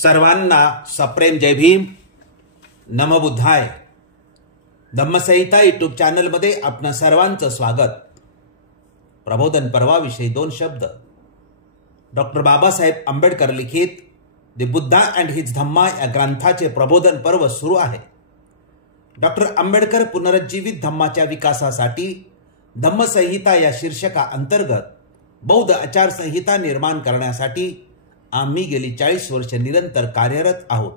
सर्वांना सप्रेम जय भीम, नमबुद्धाय. धम्मसंहिता यूट्यूब चॅनलमध्ये आपणा सर्वांचं स्वागत. प्रबोधन पर्वाविषयी 2 शब्द. डॉक्टर बाबासाहेब आंबेडकर लिखित द बुद्धा अँड हिज धम्मा या ग्रंथाचे प्रबोधन पर्व सुरू आहे. डॉक्टर आंबेडकर पुनरुज्जीवित धम्माच्या विकासासाठी धम्मसंहिता या शीर्षका अंतर्गत बौद्ध आचारसंहिता निर्माण करण्यासाठी आम्ही गेली 40 वर्ष निरंतर कार्यरत आहोत.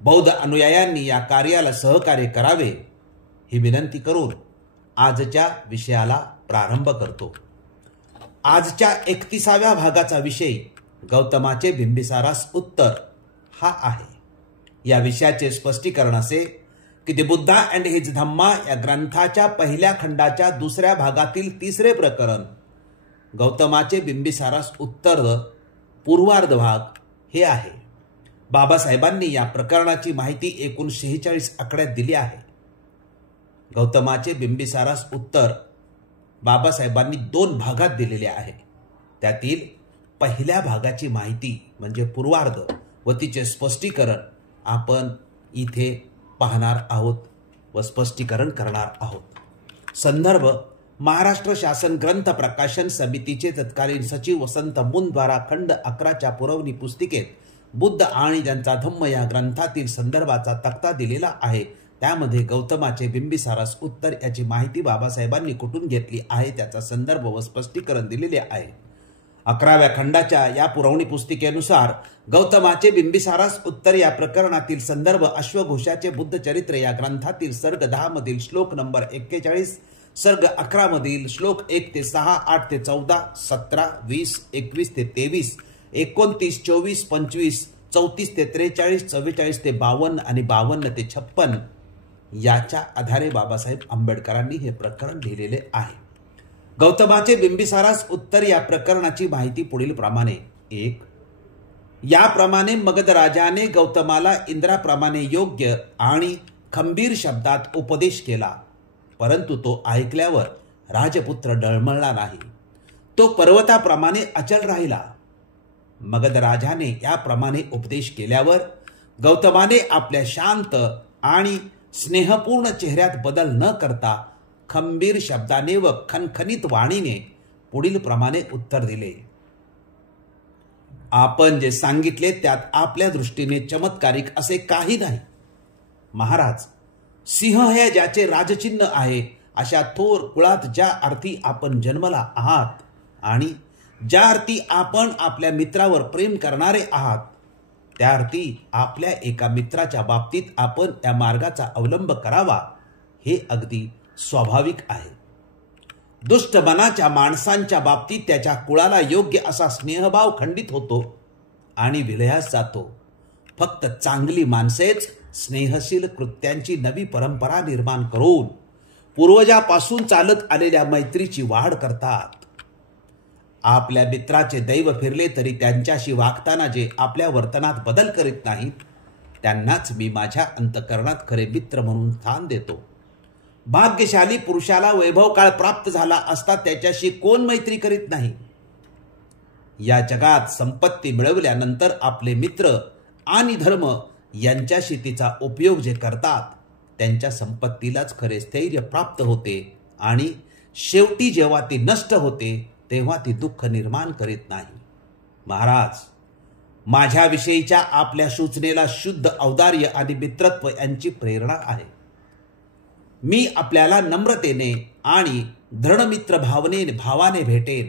बौद्ध अनुयायांनी या कार्याला सहकार्य करावे ही विनंती करून आजच्या विषयाला प्रारंभ करतो. आजच्या 31व्या भागाचा विषय गौतमाचे बिंबिसारास उत्तर हा आहे. या विषयाचे स्पष्टीकरण असे की द बुद्धा अँड हिज धम्मा या ग्रंथाच्या पहिल्या खंडाच्या 2ऱ्या भागातील 3रे प्रकरण गौतमाचे बिंबिसारास उत्तर पूर्वार्ध भाग हे आहे. बाबासाहेबांनी या प्रकरणाची माहिती एकूण 46 आकड्यात दिली आहे. गौतमाचे बिंबिसारास उत्तर बाबासाहेबांनी 2 भागात दिलेले आहे. त्यातील पहिल्या भागाची माहिती म्हणजे पूर्वार्ध व तिचे स्पष्टीकरण आपण इथे पाहणार आहोत व स्पष्टीकरण करणार आहोत. संदर्भ महाराष्ट्र शासन ग्रंथ प्रकाशन समितीचे तत्कालीन सचिव वसंत मुन द्वारा खंड 11च्या पुरवणी पुस्तिकेत बुद्ध आणि त्यांचा धम्म या ग्रंथातील संदर्भाचा तक्ता दिलेला आहे. त्यामध्ये गौतमाचे बिंबिसारास उत्तर याची माहिती बाबासाहेबांनी कुठून घेतली आहे त्याचा संदर्भ व स्पष्टीकरण दिलेले आहे. 11व्या खंडाच्या या पुरवणी पुस्तिकेनुसार गौतमाचे बिंबिसारास उत्तर या प्रकरणातील संदर्भ अश्वघोषाचे बुद्ध चरित्र या ग्रंथातील सर्ग 10 मधील श्लोक नंबर 41, सर्ग 11 मधील श्लोक 1 ते 6, 8 ते 14, 17, 20, 21 ते 23, 29, 24, 25, 34 ते 43, 44 ते 52 आणि 52 ते 56 याच्या आधारे बाबासाहेब आंबेडकरांनी हे प्रकरण लिहिलेले आहे. गौतमाचे बिंबिसारास उत्तर या प्रकरणाची माहिती पुढील प्रमाणे. 1. याप्रमाणे मगध राजाने गौतमाला इंद्राप्रमाणे योग्य आणि खंबीर शब्दात उपदेश केला, परंतु तो ऐकल्यावर राजपुत्र डळमळला नाही. तो पर्वताप्रमाणे अचल राहिला. मगध राजाने याप्रमाणे उपदेश केल्यावर गौतमाने आपल्या शांत आणि स्नेहपूर्ण चेहऱ्यात बदल न करता खंबीर शब्दाने व खणखणीत वाणीने पुढील प्रमाणे उत्तर दिले. आपण जे सांगितले त्यात आपल्या दृष्टीने चमत्कारिक असे काही नाही. महाराज, सिंह हे ज्याचे राजचिन्ह आहे अशा थोर कुळात ज्या अर्थी आपण जन्मला आहात आणि ज्या अर्थी आपण आपल्या मित्रावर प्रेम करणारे आहात त्या अर्थी आपल्या एका मित्राच्या बाबतीत आपण या मार्गाचा अवलंब करावा हे अगदी स्वाभाविक आहे. दुष्ट मनाच्या माणसांच्या बाबतीत त्याच्या कुळाला योग्य असा स्नेहभाव खंडित होतो आणि विलयास जातो. फक्त चांगली माणसेच स्नेहशील कृत्यांची नवी परंपरा निर्माण करून पूर्वजापासून चालत आलेल्या मैत्रीची वाढ करतात. आपल्या मित्राचे दैव फिरले तरी त्यांच्याशी वागताना जे आपल्या वर्तनात बदल करीत नाहीत त्यांनाच मी माझ्या अंतःकरणात खरे मित्र म्हणून स्थान देतो. भाग्यशाली पुरुषाला वैभव काळ प्राप्त झाला असता त्याच्याशी कोण मैत्री करीत नाही. या जगात संपत्ती मिळवल्यानंतर आपले मित्र आणि धर्म यांच्याशी तिचा उपयोग जे करतात त्यांच्या संपत्तीलाच खरे स्थैर्य प्राप्त होते आणि शेवटी जेव्हा ती नष्ट होते तेव्हा ती दुःख निर्माण करीत नाही. महाराज, माझ्याविषयीच्या आपल्या सूचनेला शुद्ध औदार्य आणि मित्रत्व यांची प्रेरणा आहे. मी आपल्याला नम्रतेने आणि दृढमित्र भावाने भेटेन.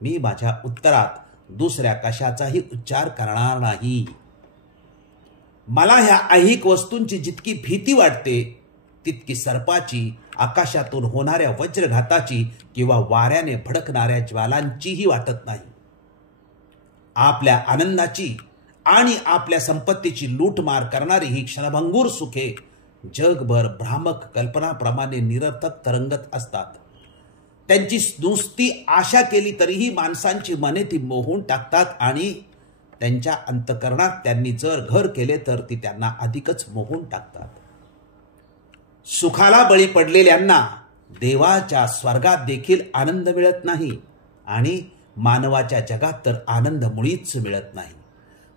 मी माझ्या उत्तरात दुसऱ्या कशाचाही उच्चार करणार नाही. मला ह्या ऐहिक वस्तूंची जितकी भीती वाटते तितकी सर्पाची, आकाशातून होणाऱ्या वज्रघाताची किंवा वाऱ्याने भडकणाऱ्या ज्वालांचीही वाटत नाही. आपल्या आनंदाची आणि आपल्या संपत्तीची लूटमार करणारी ही क्षणभंगूर सुखे जगभर भ्रामक कल्पनाप्रमाणे निरर्थक तरंगत असतात. त्यांची नुसती आशा केली तरीही माणसांची मने ती मोहून टाकतात आणि त्यांच्या अंतःकरणात त्यांनी जर घर केले तर ती त्यांना अधिकच मोहून टाकतात. सुखाला बळी पडलेल्यांना देवाच्या स्वर्गात देखील आनंद मिळत नाही आणि मानवाच्या जगात तर आनंद मुळीच मिळत नाही.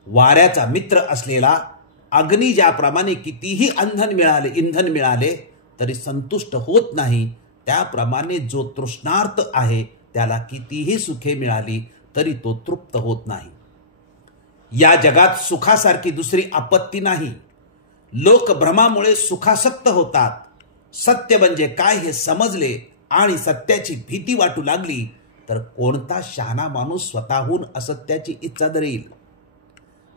वाऱ्याचा मित्र असलेला अग्नी ज्याप्रमाणे कितीही इंधन मिळाले तरी संतुष्ट होत नाही, त्याप्रमाणे जो तृष्णार्थ आहे त्याला कितीही सुखे मिळाली तरी तो तृप्त होत नाही. या जगात सुखासारखी दुसरी आपत्ती नाही. लोक भ्रमामुळे सुखासक्त होतात. सत्य म्हणजे काय हे समजले आणि सत्याची भीती वाटू लागली तर कोणता शहाणा माणूस स्वतःहून असत्याची इच्छा धरेल.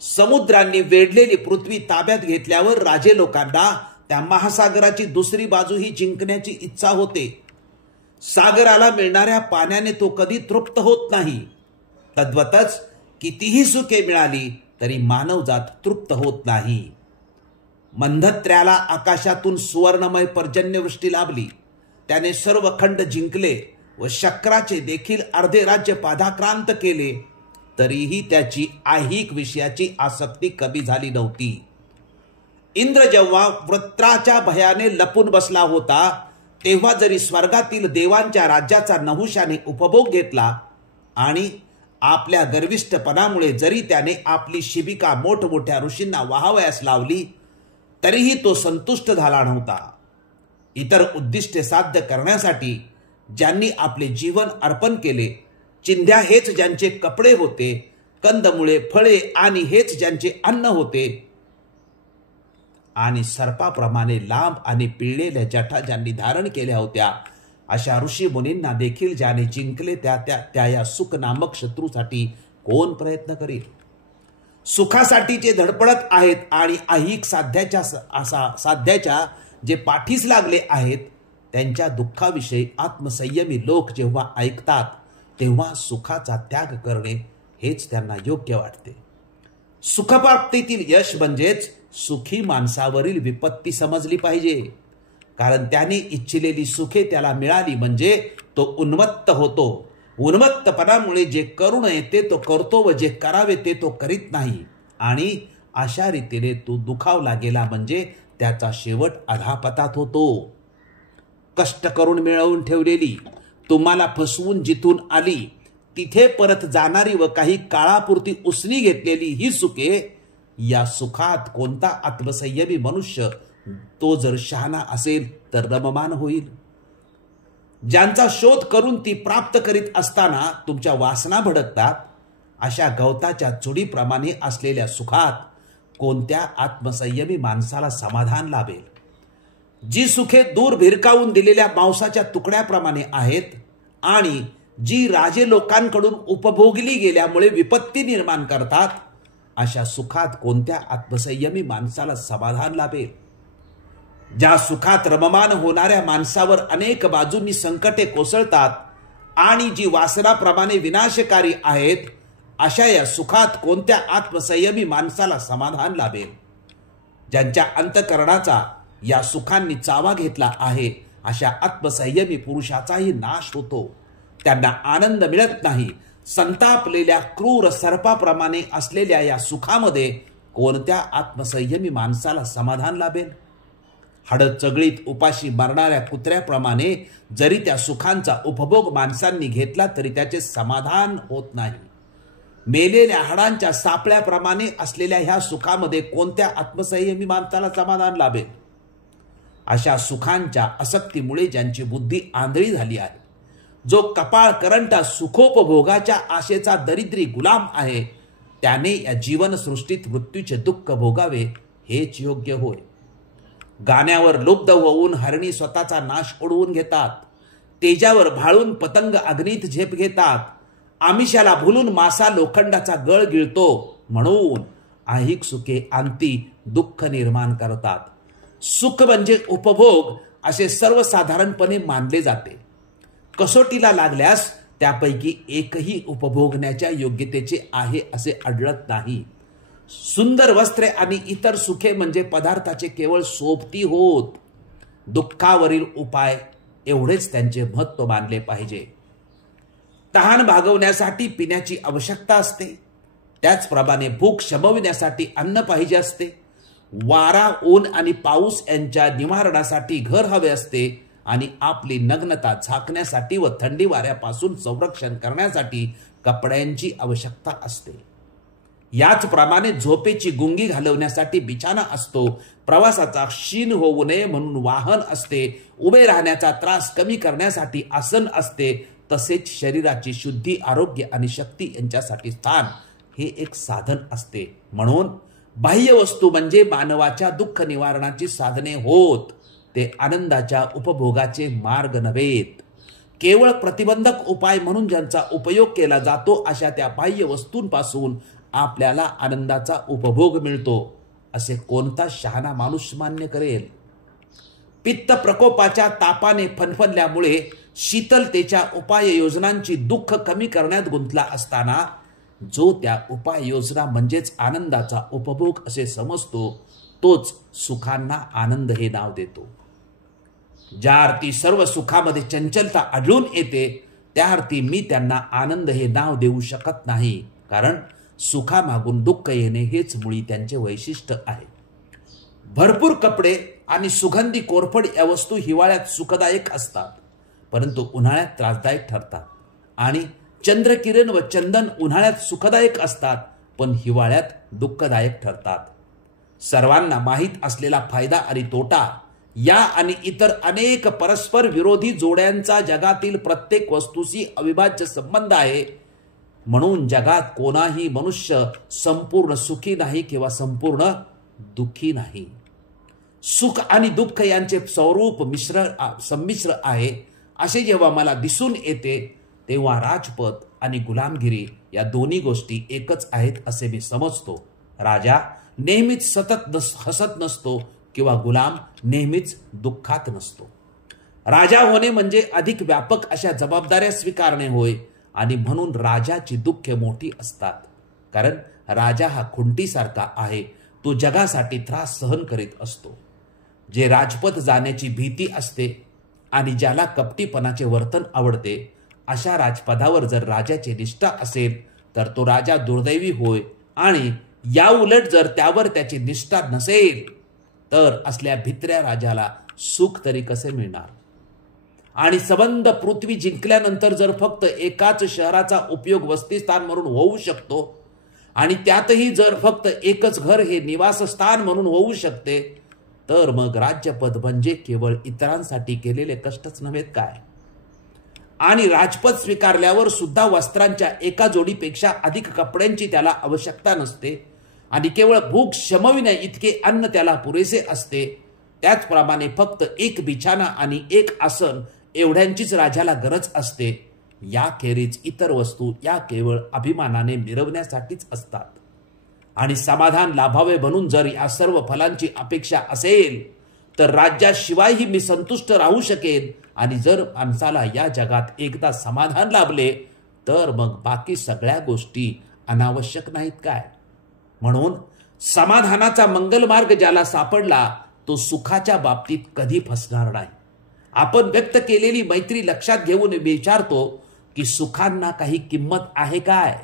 समुद्रांनी वेढलेली पृथ्वी ताब्यात घेतल्यावर राजे लोकांना त्या महासागराची दुसरी बाजूही जिंकण्याची इच्छा होते. सागराला मिळणाऱ्या पाण्याने तो कधी तृप्त होत नाही. तद्वतच कितीही सुखे मिळाली तरी मानवजात तृप्त होत नाही. मंधत्र्याला आकाशातून सुवर्णमय पर्जन्यवृष्टी लाभली. त्याने सर्व खंड जिंकले व शक्राचे देखील अर्धे राज्य पादाक्रांत केले, तरीही त्याची ऐहिक विषयाची आसक्ती कमी झाली नव्हती. इंद्र जेव्हा वृत्राच्या भयाने लपून बसला होता तेव्हा जरी स्वर्गातील देवांच्या राज्याचा नहुशाने उपभोग घेतला आणि आपल्या गर्विष्ठपणामुळे जरी त्याने आपली शिबिका मोठमोठ्या ऋषींना वाहावयास लावली तरीही तो संतुष्ट झाला नव्हता. इतर उद्दिष्टे साध्य करण्यासाठी ज्यांनी आपले जीवन अर्पण केले, चिंध्या हेच ज्यांचे कपडे होते, कंदमुळे फळे आणि हेच ज्यांचे अन्न होते, आणि सर्पाप्रमाणे लांब आणि पिळलेल्या जटा ज्यांनी धारण केल्या होत्या, अशा ऋषी मुनींना देखील ज्याने जिंकले त्या या सुख नामक शत्रूसाठी कोण प्रयत्न करेल. सुखासाठीचे धडपडत आहेत आणि ऐहिक साध्याच्या जे पाठीस लागले आहेत त्यांच्या दुःखाविषयी आत्मसंयमी लोक जेव्हा ऐकतात तेव्हा सुखाचा त्याग करणे हेच त्यांना योग्य वाटते. सुखप्राप्तीतील यश म्हणजेच सुखी माणसावरील विपत्ती समजली पाहिजे. कारण त्याने इच्छिलेली सुखे त्याला मिळाली म्हणजे तो उन्मत्त होतो. उन्मत्तपणामुळे जे करू नये ते तो करतो व जे करावे ते तो करीत नाही, आणि अशा रीतीने तो दुखावला गेला म्हणजे त्याचा शेवट अधापतात होतो. कष्ट करून मिळवून ठेवलेली, तुम्हाला फसवून जिथून आली तिथे परत जाणारी व काही काळापुरती उसनी घेतलेली ही सुखे, या सुखात कोणता आत्मसंयमी मनुष्य तो जर शहाणा असेल तर रममान होईल. ज्यांचा शोध करून ती प्राप्त करीत असताना तुमच्या वासना भडकतात, अशा गवताच्या चुडीप्रमाणे असलेल्या सुखात कोणत्या आत्मसंयमी माणसाला समाधान लाभेल. जी सुखे दूर भिरकावून दिलेल्या मांसाच्या तुकड्याप्रमाणे आहेत आणि जी राजे लोकांकडून उपभोगली गेल्यामुळे विपत्ती निर्माण करतात, अशा सुखात कोणत्या आत्मसंयमी माणसाला समाधान लाभेल. ज्या सुखात रममान होणाऱ्या माणसावर अनेक बाजूंनी संकटे कोसळतात आणि जी वासनाप्रमाणे विनाशकारी आहेत, अशा या सुखात कोणत्या आत्मसंयमी माणसाला समाधान लाभेल. ज्यांच्या अंतःकरणाचा या सुखांनी चावा घेतला आहे अशा आत्मसंयमी पुरुषाचाही नाश होतो. त्यांना आनंद मिळत नाही. संतापलेल्या क्रूर सर्पाप्रमाणे असलेल्या या सुखामध्ये कोणत्या आत्मसंयमी माणसाला समाधान लाभेल. हाडचगळीत उपाशी मरणाऱ्या कुत्र्याप्रमाणे जरी त्या सुखांचा उपभोग माणसांनी घेतला तरी त्याचे समाधान होत नाही. मेलेल्या हाडांच्या सापळ्याप्रमाणे असलेल्या ह्या सुखामध्ये कोणत्या आत्मसंयमी माणसाला समाधान लाभेल. अशा सुखांच्या आसक्तीमुळे ज्यांची बुद्धी आंधळी झाली आहे, जो कपाळ करंटा सुखोपभोगाच्या आशेचा दरिद्री गुलाम आहे, त्याने या जीवनसृष्टीत मृत्यूचे दुःख भोगावे हेच योग्य होय. गाण्यावर लुब्ध होऊन हरणी स्वतःचा नाश ओढवून घेतात. तेजावर भाळून पतंग अग्नीत झेप घेतात. आमिषाला भुलून मासा लोखंडाचा गळ गिळतो. म्हणून ऐहिक सुखे अंती दुःख निर्माण करतात. सुख म्हणजे उपभोग असे सर्वसाधारणपणे मानले जाते. कसोटीला लागल्यास त्यापैकी एकही उपभोगण्याच्या योग्यतेचे आहे असे आढळत नाही. सुंदर वस्त्रे आणि इतर सुखे म्हणजे पदार्थाचे केवळ सोबती होत. दुःखावरील उपाय एवढेच त्यांचे महत्त्व मानले पाहिजे. तहान भागवण्यासाठी पिण्याची आवश्यकता असते, त्याचप्रमाणे भूक शमविण्यासाठी अन्न पाहिजे असते. वारा, ऊन आणि पाऊस यांच्या निवारणासाठी घर हवे असते आणि आपली नग्नता झाकण्यासाठी व थंडी वाऱ्यापासून संरक्षण करण्यासाठी कपड्यांची आवश्यकता असते. याचप्रमाणे झोपेची गुंगी घालवण्यासाठी बिछाना असतो, प्रवासाचा क्षीण होऊ नये म्हणून वाहन असते, उभे राहण्याचा त्रास कमी करण्यासाठी आसन असते, तसेच शरीराची शुद्धी, आरोग्य आणि शक्ती यांच्यासाठी स्थान हे एक साधन असते. म्हणून बाह्य वस्तू म्हणजे मानवाच्या दुःख निवारणाची साधने होत, ते आनंदाच्या उपभोगाचे मार्ग नव्हेत. केवळ प्रतिबंधक उपाय म्हणून ज्यांचा उपयोग केला जातो अशा त्या बाह्य वस्तूंपासून आपल्याला आनंदाचा उपभोग मिळतो, असे कोणता शहाणा माणूस मान्य करेल? पित्त प्रकोपाच्या तापाने फणफणल्यामुळे शीतलतेच्या उपाययोजनांची दुःख कमी करण्यात गुंतला असताना जो त्या उपाययोजना म्हणजेच आनंदाचा उपभोग असे समजतो, तोच सुखांना आनंद हे नाव देतो. ज्या अर्थी सर्व सुखामध्ये चंचलता आढळून येते, त्या अर्थी मी त्यांना आनंद हे नाव देऊ शकत नाही, कारण सुखामागून दुःख येणे हेच मुळी त्यांचे वैशिष्ट्य आहे. भरपूर कपडे आणि सुगंधी कोरफड या वस्तू हिवाळ्यात सुखदायक असतात, परंतु उन्हाळ्यात त्रासदायक ठरतात. आणि चंद्रकिरण व चंदन उन्हाळ्यात सुखदायक असतात, पण हिवाळ्यात दुःखदायक ठरतात. सर्वांना माहीत असलेला फायदा आणि तोटा या आणि इतर अनेक परस्पर विरोधी जोड्यांचा जगातील प्रत्येक वस्तूशी अविभाज्य संबंध आहे. म्हणून जगात कोणाही मनुष्य संपूर्ण सुखी नाही किंवा संपूर्ण दुःखी नाही. सुख आणि दुःख यांचे स्वरूप संमिश्र आहे असे जेव्हा मला दिसून येते, तेव्हा राजपद आणि गुलामगिरी या दोन्ही गोष्टी एकच आहेत असे मी समजतो. राजा नेहमीच सतत हसत नसतो किंवा गुलाम नेहमीच दुःखात नसतो. राजा होणे म्हणजे अधिक व्यापक अशा जबाबदाऱ्या स्वीकारणे होय, आणि म्हणून राजाची दुःखे मोठी असतात, कारण राजा हा खुंटीसारखा आहे, तो जगासाठी त्रास सहन करीत असतो. जे राजपद जाण्याची भीती असते आणि ज्याला कपटीपणाचे वर्तन आवडते, अशा राजपदावर जर राजाची निष्ठा असेल तर तो राजा दुर्दैवी होय, आणि या उलट जर त्यावर त्याची निष्ठा नसेल तर असल्या भित्र्या राजाला सुख तरी कसे मिळणार? आणि सबंध पृथ्वी जिंकल्यानंतर जर फक्त एकाच शहराचा उपयोग वसतिस्थान म्हणून होऊ शकतो, आणि त्यातही जर फक्त एकच घर हे निवासस्थान म्हणून होऊ शकते, तर मग राज्यपद म्हणजे केवळ इतरांसाठी केलेले कष्टच नव्हेत काय? आणि राजपद स्वीकारल्यावर सुद्धा वस्त्रांच्या एका जोडीपेक्षा अधिक कपड्यांची त्याला आवश्यकता नसते, आणि केवळ भूक शमविण्या इतके अन्न त्याला पुरेसे असते. त्याचप्रमाणे फक्त एक बिछाना आणि एक आसन एवढ्यांचीच राजाला गरज असते. याखेरीज इतर वस्तू या केवळ अभिमानाने मिरवण्यासाठीच असतात. आणि समाधान लाभावे म्हणून जर या सर्व फलांची अपेक्षा असेल तर राज्याशिवायही मी संतुष्ट राहू शकेन, आणि जर माणसाला या जगात एकदा समाधान लाभले तर मग बाकी सगळ्या गोष्टी अनावश्यक नाहीत काय? म्हणून समाधानाचा मंगलमार्ग ज्याला सापडला तो सुखाच्या बाबतीत कधी फसणार नाही. आपण व्यक्त केलेली मैत्री लक्षात घेऊन विचारतो की सुखांना काही किंमत आहे काय?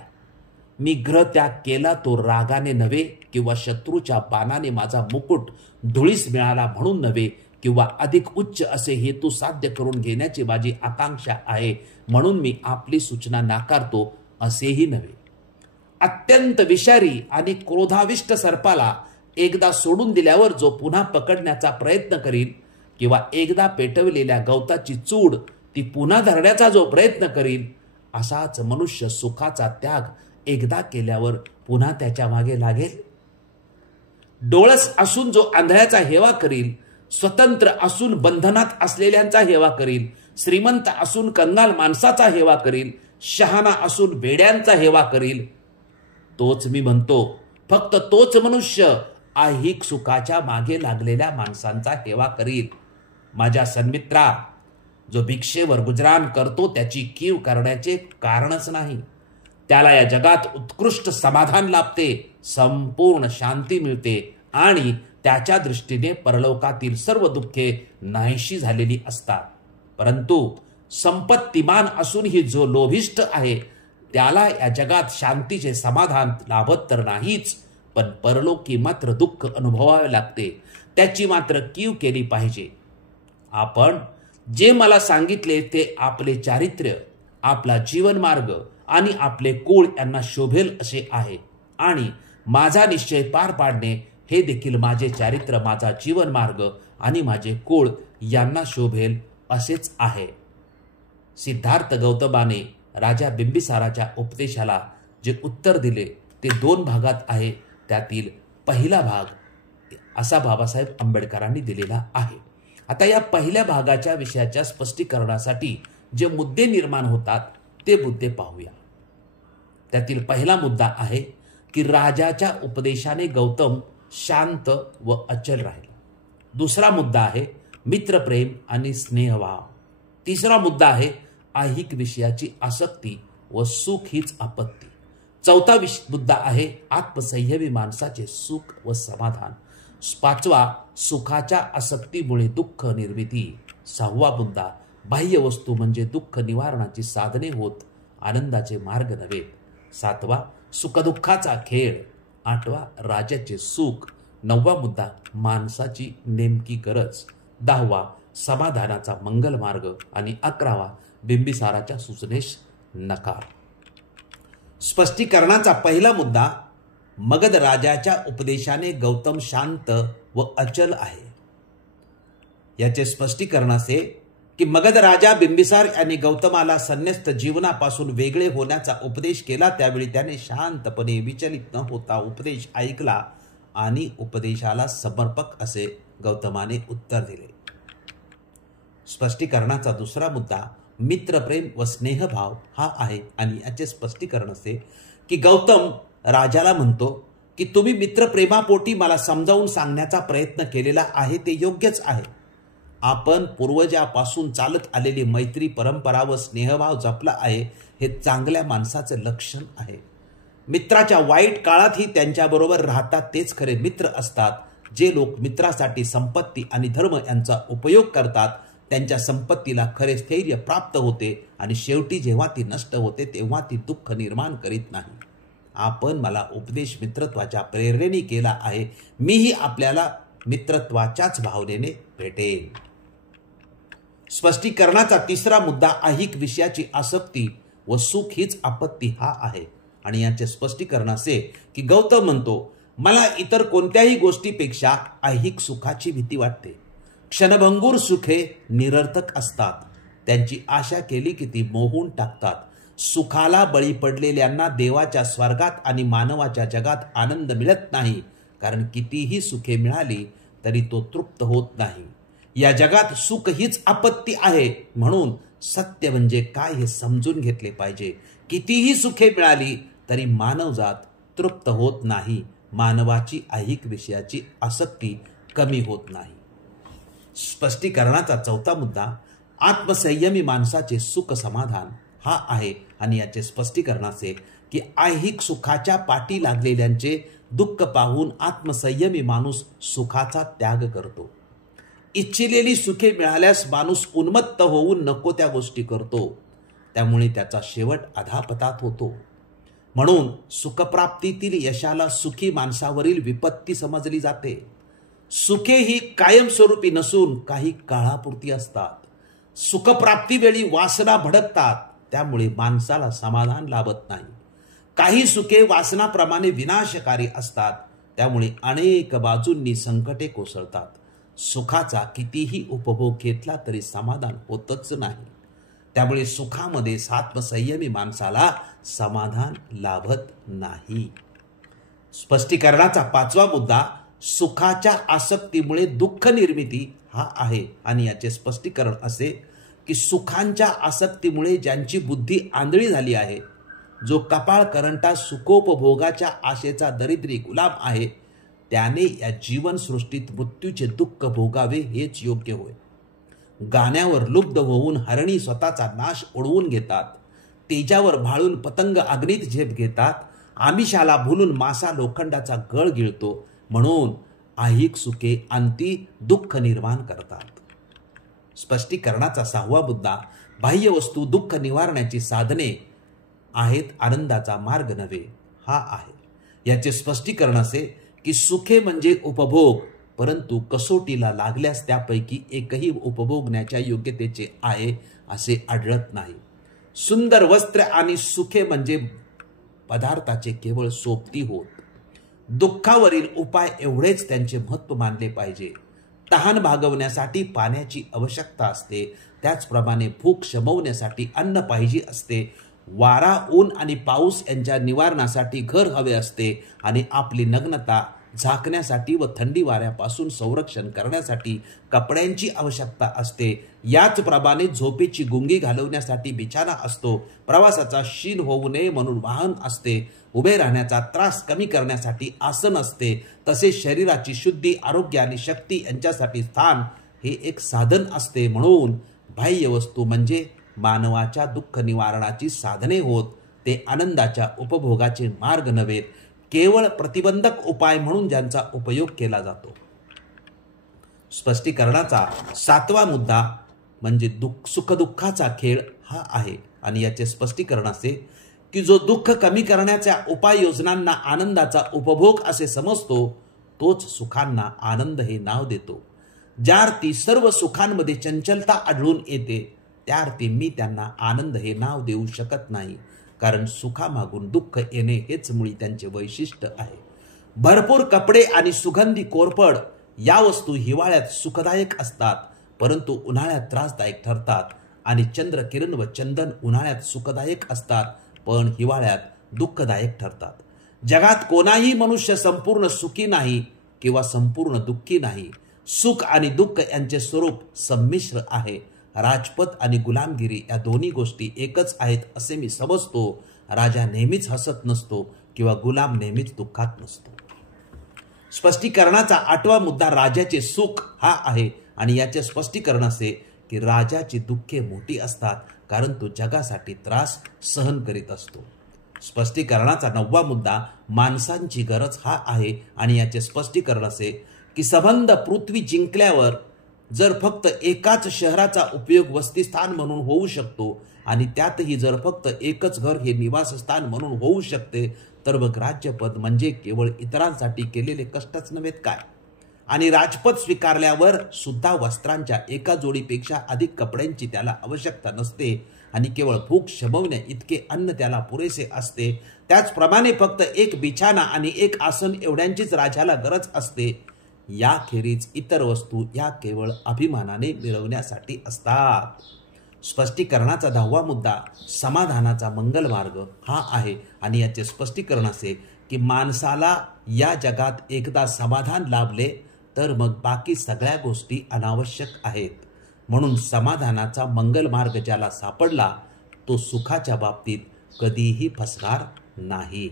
मी ग्रह त्याग केला तो रागाने नव्हे, किंवा शत्रूच्या बाणाने माझा मुकुट धुळीस मिळाला म्हणून नव्हे, किंवा अधिक उच्च असे हेतू साध्य करून घेण्याची माझी आकांक्षा आहे म्हणून मी आपली सूचना नाकारतो असेही नव्हे. अत्यंत विषारी आणि क्रोधाविष्ट सर्पाला एकदा सोडून दिल्यावर जो पुन्हा पकडण्याचा प्रयत्न करील, किंवा एकदा पेटवलेल्या गवताची चूड ती पुन्हा धरण्याचा जो प्रयत्न करील, असाच मनुष्य सुखाचा त्याग एकदा केल्यावर पुन्हा त्याच्या मागे लागेल. डोळस असून जो आंधळ्याचा हेवा करील, स्वतंत्र असून बंधनात असलेल्यांचा हेवा करील, श्रीमंत असून कंगाल माणसाचा हेवा करील, शहाणा असून वेड्यांचा हेवा करील, तोच मी म्हणतो, फक्त तोच मनुष्य ऐहिक सुखाच्या मागे लागलेल्या माणसांचा हेवा करील. माझ्या सन्मित्रा, जो भिक्षेवर गुजराण करतो त्याची कीव करण्याचे कारणच नाही. त्याला या जगात उत्कृष्ट समाधान लाभते, संपूर्ण शांती मिळते, आणि त्याच्या दृष्टीने परलोकातील सर्व दुःखे नाहीशी झालेली असतात. परंतु संपत्तिमान असूनही जो लोभिष्ठ आहे त्याला या जगात शांतीचे समाधान लाभत तर नाहीच, पण परलोकी मात्र दुःख अनुभवावे लागते. त्याची मात्र कीव केली पाहिजे. आपण जे मला सांगितले ते आपले चारित्र्य, आपला जीवनमार्ग आणि आपले कुळ यांना शोभेल असे आहे. आणि माझा निश्चय पार पाडणे हे देखील माझे चारित्र्य, माझा जीवन मार्ग आणि माझे कुळ यांना शोभेल असेच आहे. सिद्धार्थ गौतमाने राजा बिंबिसाराच्या उपदेशाला जे उत्तर दिले ते 2 भागात आहे. त्यातील पहिला भाग असा बाबासाहेब आंबेडकरांनी दिलेला आहे. आता या पहिल्या भागाच्या विषयाच्या स्पष्टीकरणासाठी जे मुद्दे निर्माण होतात ते मुद्दे पाहूया. त्यातील पहिला मुद्दा आहे की राजाच्या उपदेशाने गौतम शांत व अचल राहिला. दुसरा मुद्दा आहे मित्रप्रेम आणि स्नेहभाव. तिसरा मुद्दा आहे ऐहिक विषयाची आसक्ती व सुख हीच आपत्ती. चौथा मुद्दा आहे आत्मसंयमी माणसाचे सुख व समाधान. पाचवा सुखाच्या आसक्तीमुळे दुःख निर्मिती. 6वा मुद्दा बाह्य वस्तू म्हणजे दुःख निवारणाची साधने होत आनंदाचे मार्ग नव्हे. 7वा सुखदुःखाचा खेळ. 8वा राजाचे सुख. 9वा मुद्दा माणसाची नेमकी गरज. 10वा समाधानाचा मंगल मार्ग आणि 11वा बिंबिसाराच्या सूचनेस नकार. स्पष्टीकरणाचा पहिला मुद्दा मगध राजाच्या उपदेशाने गौतम शांत व अचल आहे. याचे स्पष्टीकरण असे की मगध राजा बिंबिसार यांनी गौतमाला संन्यस्त जीवनापासून वेगळे होण्याचा उपदेश केला. त्यावेळी त्याने शांतपणे विचलित न होता उपदेश ऐकला आणि उपदेशाला समर्पक असे गौतमाने उत्तर दिले. स्पष्टीकरणाचा दुसरा मुद्दा मित्रप्रेम व स्नेहभाव हा आहे आणि याचे स्पष्टीकरण असे की गौतम राजाला म्हणतो की तुम्ही मित्रप्रेमापोटी मला समजावून सांगण्याचा प्रयत्न केलेला आहे ते योग्यच आहे. आपण पूर्वजापासून चालत आलेली मैत्री परंपरा व स्नेहभाव जपला आहे हे चांगल्या माणसाचे लक्षण आहे. मित्राच्या वाईट काळातही त्यांच्याबरोबर राहतात तेच खरे मित्र असतात. जे लोक मित्रासाठी संपत्ती आणि धर्म यांचा उपयोग करतात त्यांच्या संपत्तीला खरे स्थैर्य प्राप्त होते आणि शेवटी जेव्हा ती नष्ट होते तेव्हा ती दुःख निर्माण करीत नाही. आपण मला उपदेश मित्रत्वाच्या प्रेरणेने केला आहे. मीही आपल्याला मित्रत्वाच्याच भावनेने भेटेन. स्पष्टीकरणाचा तिसरा मुद्दा ऐहिक विषयाची आसक्ती व सुख हीच आपत्ती हा आहे आणि याचे स्पष्टीकरण असे की गौतम म्हणतो मला इतर कोणत्याही गोष्टीपेक्षा ऐहिक सुखाची भीती वाटते. क्षणभंगूर सुखे निरर्थक असतात. त्यांची आशा केली की ती मोहून टाकतात. सुखाला बळी पडलेल्यांना देवाच्या स्वर्गात आणि मानवाच्या जगात आनंद मिळत नाही, कारण कितीही सुखे मिळाली तरी तो तृप्त होत नाही. या जगात सुख हीच आपत्ती आहे. म्हणून सत्य म्हणजे काय हे समजून घेतले पाहिजे. कितीही सुखे मिळाली तरी मानवजात तृप्त होत नाही. मानवाची ऐहिक विषयाची आसक्ती कमी होत नाही. स्पष्टीकरणाचा चौथा मुद्दा आत्मसंयमी माणसाचे सुख समाधान हा आहे आणि याचे स्पष्टीकरण असे की ऐहिक सुखाच्या पाठी लागलेल्यांचे दुःख पाहून आत्मसंयमी माणूस सुखाचा त्याग करतो. इच्छिलेली सुखे मिळाल्यास माणूस उन्मत्त होऊन नको त्या गोष्टी करतो. त्यामुळे त्याचा शेवट अधापतात होतो. म्हणून सुखप्राप्तीतील यशाला सुखी माणसावरील विपत्ती समजली जाते. सुखे ही कायमस्वरूपी नसून काही काळापुरती असतात. सुखप्राप्तीवेळी वासना भडकतात. त्यामुळे माणसाला समाधान लाभत नाही. काही सुखे वासनाप्रमाणे विनाशकारी असतात. त्यामुळे अनेक बाजूंनी संकटे कोसळतात. सुखाचा कितीही उपभोग घेतला तरी समाधान होतच नाही. त्यामुळे सुखामध्ये आत्मसंयमी माणसाला समाधान लाभत नाही. स्पष्टीकरणाचा पाचवा मुद्दा सुखाच्या आसक्तीमुळे दुःख निर्मिती हा आहे आणि याचे स्पष्टीकरण असे की सुखांच्या आसक्तीमुळे ज्यांची बुद्धी आंधळी झाली आहे, जो कपाळ करंटा सुखोपभोगाच्या आशेचा दरिद्री गुलाम आहे, त्याने या जीवनसृष्टीत मृत्यूचे दुःख भोगावे हेच योग्य होय. गाण्यावर लुब्ध होऊन हरणी स्वतःचा नाश ओढवून घेतात. तेजावर भाळून पतंग अग्नीत झेप घेतात. आमिषाला भुलून मासा लोखंडाचा गळ गिळतो. म्हणून ऐहिक सुखे अंती दुःख निर्माण करतात. स्पष्टीकरणाचा 6वा मुद्दा बाह्य वस्तू दुःख निवारण्याची साधने आहेत, आनंदाचा मार्ग नव्हे हा आहे. याचे स्पष्टीकरण असे की सुखे म्हणजे उपभोग, परंतु कसोटीला लागल्यास त्यापैकी एकही उपभोगण्याच्या योग्यतेचे आहे असे आढळत नाही. सुंदर वस्त्र आणि सुखे म्हणजे पदार्थाचे केवळ सोबती होत. दुःखावरील उपाय एवढेच त्यांचे महत्त्व मानले पाहिजे. तहान भागवण्यासाठी पाण्याची आवश्यकता असते, त्याचप्रमाणे भूक शमवण्यासाठी अन्न पाहिजे असते. वारा, ऊन आणि पाऊस यांच्या निवारणासाठी घर हवे असते आणि आपली नग्नता झाकण्यासाठी व थंडी वाऱ्यापासून संरक्षण करण्यासाठी कपड्यांची आवश्यकता असते. याचप्रमाणे झोपेची गुंगी घालवण्यासाठी बिछाना असतो. प्रवासाचा शीण होऊ नये म्हणून वाहन असते. उभे राहण्याचा त्रास कमी करण्यासाठी आसन असते. तसेच शरीराची शुद्धी, आरोग्य आणि शक्ती यांच्यासाठी स्थान हे एक साधन असते. म्हणून बाह्य वस्तू म्हणजे मानवाच्या दुःख निवारणाची साधने होत, ते आनंदाच्या उपभोगाचे मार्ग नव्हेत, केवळ प्रतिबंधक उपाय म्हणून ज्यांचा उपयोग केला जातो. स्पष्टीकरणाचा 7वा मुद्दा म्हणजे सुखदुःखाचा खेळ हा आहे आणि याचे स्पष्टीकरण असे की जो दुःख कमी करण्याच्या उपाययोजनांना आनंदाचा उपभोग असे समजतो, तोच सुखांना आनंद हे नाव देतो. ज्यार्थी सर्व सुखांमध्ये चंचलता आढळून येते, त्यार्थी मी त्यांना आनंद हे नाव देऊ शकत नाही, कारण सुखामागून दुःख येणे हेच मुळी त्यांचे वैशिष्ट्य आहे. भरपूर कपडे आणि सुगंधी कोरफड या वस्तू हिवाळ्यात सुखदायक असतात, परंतु उन्हाळ्यात त्रासदायक ठरतात. आणि चंद्रकिरण व चंदन उन्हाळ्यात सुखदायक असतात, पण हिवाळ्यात दुःखदायक ठरतात. जगात कोणाही मनुष्य संपूर्ण सुखी नाही किंवा संपूर्ण दुःखी नाही. सुख आणि दुःख यांचे स्वरूप संमिश्र आहे. राजपद आणि गुलामगिरी या दोन्ही गोष्टी एकच आहेत असे मी समजतो. राजा नेहमीच हसत नसतो किंवा गुलाम नेहमीच दुःखात नसतो. स्पष्टीकरणाचा 8वा मुद्दा राजाचे सुख हा आहे आणि याचे स्पष्टीकरण असे की राजाची दुःखे मोठी असतात, कारण तो जगासाठी त्रास सहन करीत असतो. स्पष्टीकरणाचा 9वा मुद्दा माणसांची गरज हा आहे आणि याचे स्पष्टीकरण असे की संबंध पृथ्वी जिंकल्यावर जर फक्त एकाच शहराचा उपयोग वसतिस्थान म्हणून होऊ शकतो आणि त्यातही जर फक्त एकच घर हे निवासस्थान म्हणून होऊ शकते, तर मग राज्यपद म्हणजे केवळ इतरांसाठी केलेले कष्टच नव्हेत काय? आणि राजपद स्वीकारल्यावर सुद्धा वस्त्रांच्या एका जोडीपेक्षा अधिक कपड्यांची त्याला आवश्यकता नसते आणि केवळ भूक शमवण्या इतके अन्न त्याला पुरेसे असते. त्याचप्रमाणे फक्त एक बिछाना आणि एक आसन एवढ्यांचीच राजाला गरज असते. याखेरीज इतर वस्तू या केवळ अभिमानाने मिळवण्यासाठी असतात. स्पष्टीकरणाचा 10वा मुद्दा समाधानाचा मंगल मार्ग हा आहे आणि याचे स्पष्टीकरण असे की माणसाला या जगात एकदा समाधान लाभले तर मग बाकी सगळ्या गोष्टी अनावश्यक आहेत. म्हणून समाधानाचा मंगल मार्ग ज्याला सापडला तो सुखाच्या बाबतीत कधीही फसणार नाही.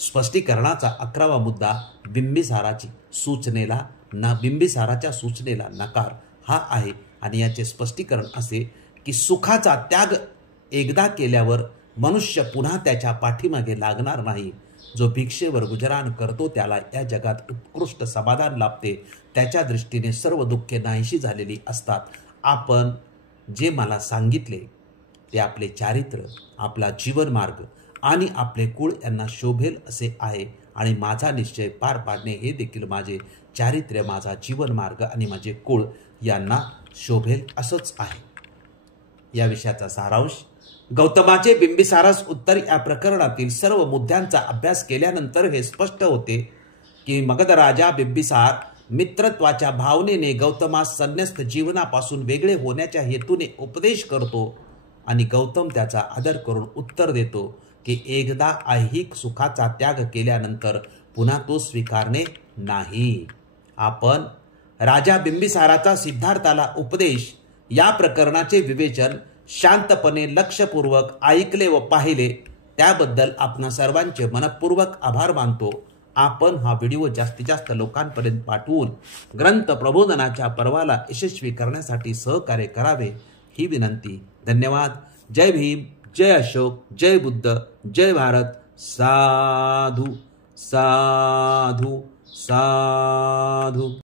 स्पष्टीकरणाचा 11वा मुद्दा बिंबिसाराच्या सूचनेला नकार हा आहे आणि याचे स्पष्टीकरण असे की सुखाचा त्याग एकदा केल्यावर मनुष्य पुन्हा त्याच्या पाठीमागे लागणार नाही. जो भिक्षेवर गुजराण करतो त्याला या जगात उत्कृष्ट समाधान लाभते. त्याच्या दृष्टीने सर्व दुःखे नाहीशी झालेली असतात. आपण जे मला सांगितले ते आपले चारित्र्य, आपला जीवनमार्ग आणि आपले कुळ यांना शोभेल असे आहे आणि माझा निश्चय पार पाडणे हे देखील माझे चारित्र्य, माझा जीवनमार्ग आणि माझे कुळ यांना शोभेल असंच आहे. या विषयाचा सारांश. गौतमाचे बिंबिसारास उत्तर या प्रकरणातील सर्व मुद्द्यांचा अभ्यास केल्यानंतर हे स्पष्ट होते की मगध राजा बिंबिसार मित्रत्वाच्या भावनेने गौतमास संन्यस्त जीवनापासून वेगळे होण्याच्या हेतूने उपदेश करतो आणि गौतम त्याचा आदर करून उत्तर देतो की एकदा ऐहिक सुखाचा त्याग केल्यानंतर पुन्हा तो स्वीकारणे नाही. आपण राजा बिंबिसाराचा सिद्धार्थाला उपदेश या प्रकरणाचे विवेचन शांतपणे लक्षपूर्वक ऐकले व पाहिले त्याबद्दल आपणा सर्वांचे मनपूर्वक आभार मानतो. आपण हा व्हिडिओ जास्तीत जास्त लोकांपर्यंत पाठवून ग्रंथ प्रबोधनाच्या पर्वाला यशस्वी करण्यासाठी सहकार्य करावे ही विनंती. धन्यवाद. जय भीम, जय अशोक, जय बुद्ध, जय भारत. साधू साधू साधू.